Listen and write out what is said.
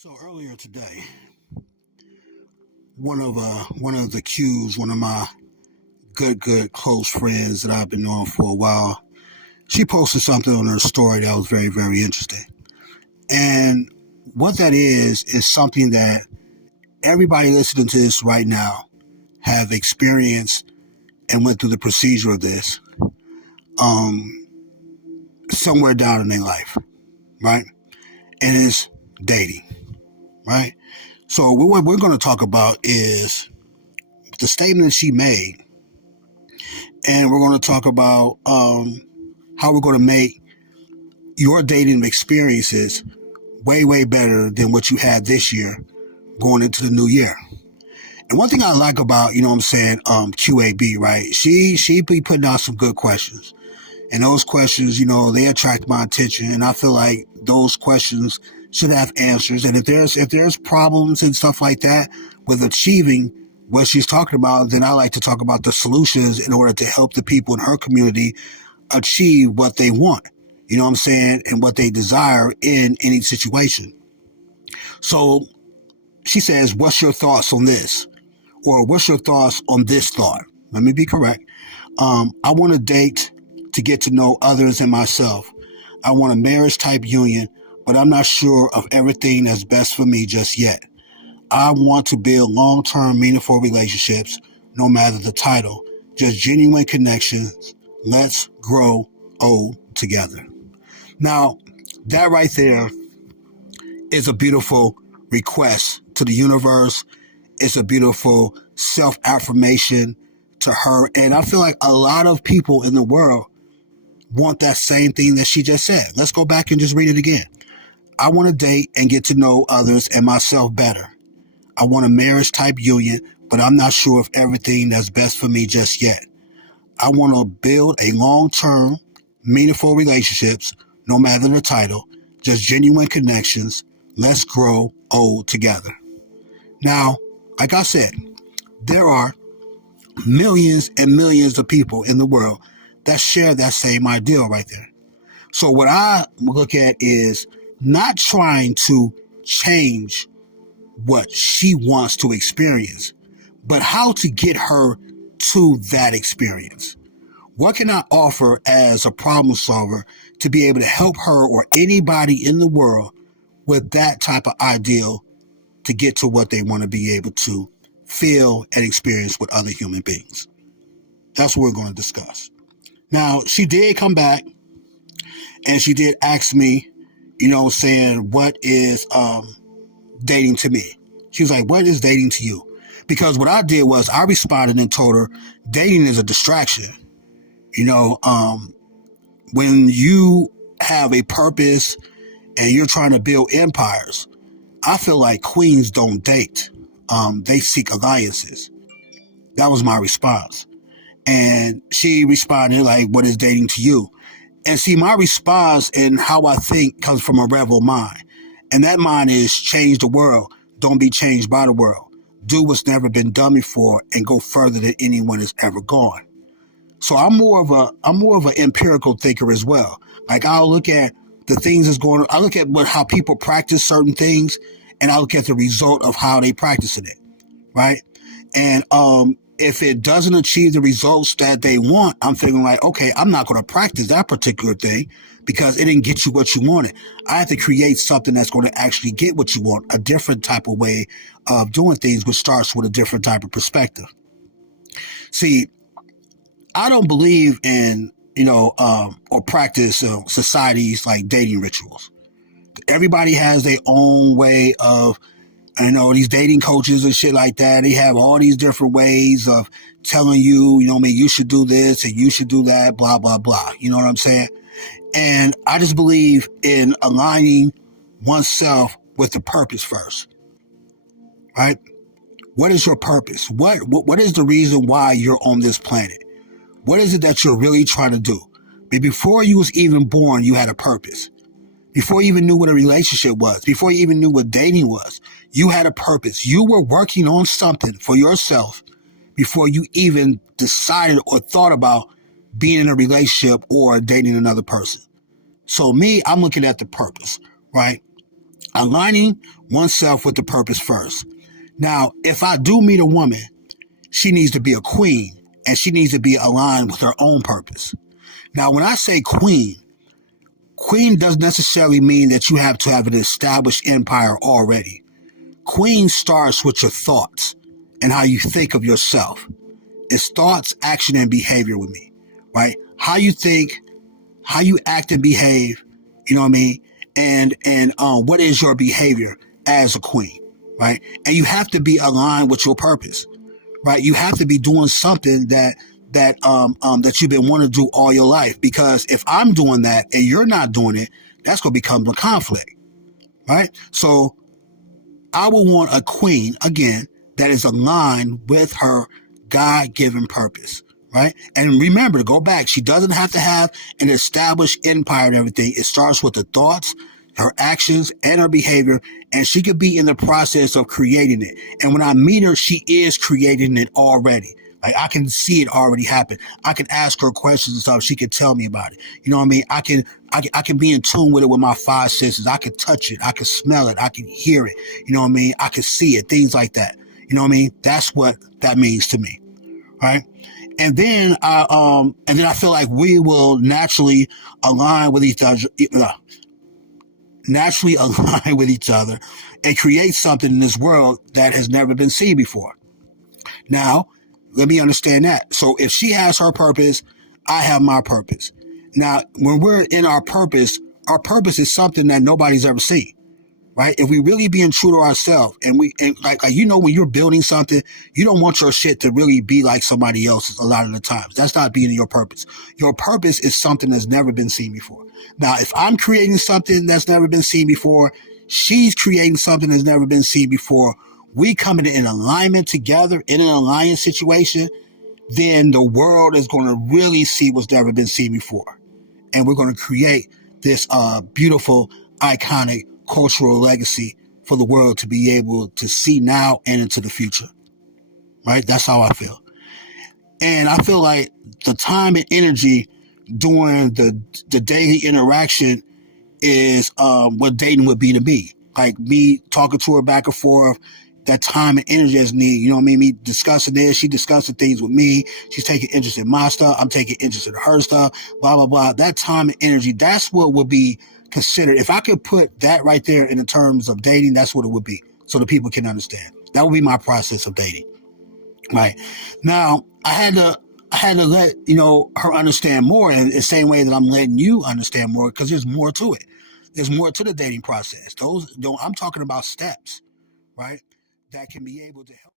So earlier today, one of the Qs, one of my good close friends that I've been knowing for a while, she posted something on her story that was very interesting. And what that is something that everybody listening to this right now have experienced and went through the procedure of this um, somewhere down in their life, right? And it's dating, right? So what we're going to talk about is the statement she made, and we're going to talk about how we're going to make your dating experiences way better than what you had this year going into the new year. And one thing I like about, you know what I'm saying, QAB, right? She be putting out some good questions. And those questions, they attract my attention. And I feel like those questions should have answers. And if there's problems and stuff like that with achieving what she's talking about, then I like to talk about the solutions in order to help the people in her community achieve what they want. You know what I'm saying? And what they desire in any situation. So she says, what's your thoughts on this? Or what's your thoughts on this thought? Let me be correct. I want to date to get to know others and myself. I want a marriage type union, but I'm not sure of everything that's best for me just yet. I want to build long-term meaningful relationships, no matter the title, just genuine connections. Let's grow old together. Now, that right there is a beautiful request to the universe. It's a beautiful self-affirmation to her. And I feel like a lot of people in the world want that same thing that she just said. Let's go back and just read it again. I want to date and get to know others and myself better. I want a marriage type union, but I'm not sure of everything that's best for me just yet. I want to build a long-term, meaningful relationships, no matter the title, just genuine connections. Let's grow old together. Now, like I said, there are millions and millions of people in the world that share that same ideal right there. So what I look at is not trying to change what she wants to experience, but how to get her to that experience. What can I offer as a problem solver to be able to help her or anybody in the world with that type of ideal to get to what they want to be able to feel and experience with other human beings? That's what we're going to discuss. Now, she did come back and she did ask me, saying, what is dating to me? She was like, what is dating to you? Because what I did was I responded and told her dating is a distraction. When you have a purpose and you're trying to build empires, I feel like queens don't date. They seek alliances. That was my response. And she responded like, what is dating to you? And see, my response and how I think comes from a rebel mind. And that mind is change the world. Don't be changed by the world. Do what's never been done before and go further than anyone has ever gone. So I'm more of an empirical thinker as well. Like I'll look at the things that's going on. I look at how people practice certain things, and I look at the result of how they practicing it, right? And if it doesn't achieve the results that they want, I'm thinking like, okay, I'm not going to practice that particular thing because it didn't get you what you wanted. I have to create something that's going to actually get what you want, a different type of way of doing things, which starts with a different type of perspective. See, I don't believe in, or practice societies like dating rituals. Everybody has their own way of, these dating coaches and shit like that. They have all these different ways of telling you, you should do this and you should do that, blah, blah, blah. You know what I'm saying? And I just believe in aligning oneself with the purpose first, right? What is your purpose? What is the reason why you're on this planet? What is it that you're really trying to do? Before you was even born, you had a purpose. Before you even knew what a relationship was, before you even knew what dating was, you had a purpose. You were working on something for yourself before you even decided or thought about being in a relationship or dating another person. So me, I'm looking at the purpose, right? Aligning oneself with the purpose first. Now, if I do meet a woman, she needs to be a queen and she needs to be aligned with her own purpose. Now, when I say queen, queen doesn't necessarily mean that you have to have an established empire already. Queen starts with your thoughts and how you think of yourself. It's thoughts, action, and behavior with me, right? How you think, how you act and behave, you know what I mean? And what is your behavior as a queen, right? And you have to be aligned with your purpose, right? You have to be doing something that you've been wanting to do all your life. Because if I'm doing that and you're not doing it, that's going to become a conflict, right? So I will want a queen, again, that is aligned with her God-given purpose, right? And remember, to go back, she doesn't have to have an established empire and everything. It starts with the thoughts, her actions, and her behavior, and she could be in the process of creating it. And when I meet her, she is creating it already. Like, I can see it already happen. I can ask her questions and stuff. She can tell me about it. You know what I mean? I can be in tune with it with my five senses. I can touch it. I can smell it. I can hear it. You know what I mean? I can see it. Things like that. You know what I mean? That's what that means to me. Right? And then I feel like we will naturally align with each other. Naturally align with each other and create something in this world that has never been seen before. Now, let me understand that. So if she has her purpose, I have my purpose. Now, when we're in our purpose is something that nobody's ever seen, right? If we really being true to ourselves and like you know, when you're building something, you don't want your shit to really be like somebody else's a lot of the times. That's not being in your purpose. Your purpose is something that's never been seen before. Now, if I'm creating something that's never been seen before, she's creating something that's never been seen before, we coming in alignment together in an alliance situation, then the world is going to really see what's never been seen before. And we're going to create this beautiful, iconic cultural legacy for the world to be able to see now and into the future. Right? That's how I feel. And I feel like the time and energy during the daily interaction is what dating would be to me. Like me talking to her back and forth, that time and energy is needed. You know what I mean? Me discussing this, she discussing things with me. She's taking interest in my stuff. I'm taking interest in her stuff, blah, blah, blah. That time and energy, that's what would be considered. If I could put that right there in the terms of dating, that's what it would be. So the people can understand. That would be my process of dating. Right. Now, I had to let, you know, her understand more in the same way that I'm letting you understand more, because there's more to it. There's more to the dating process. I'm talking about steps, right? That can be able to help.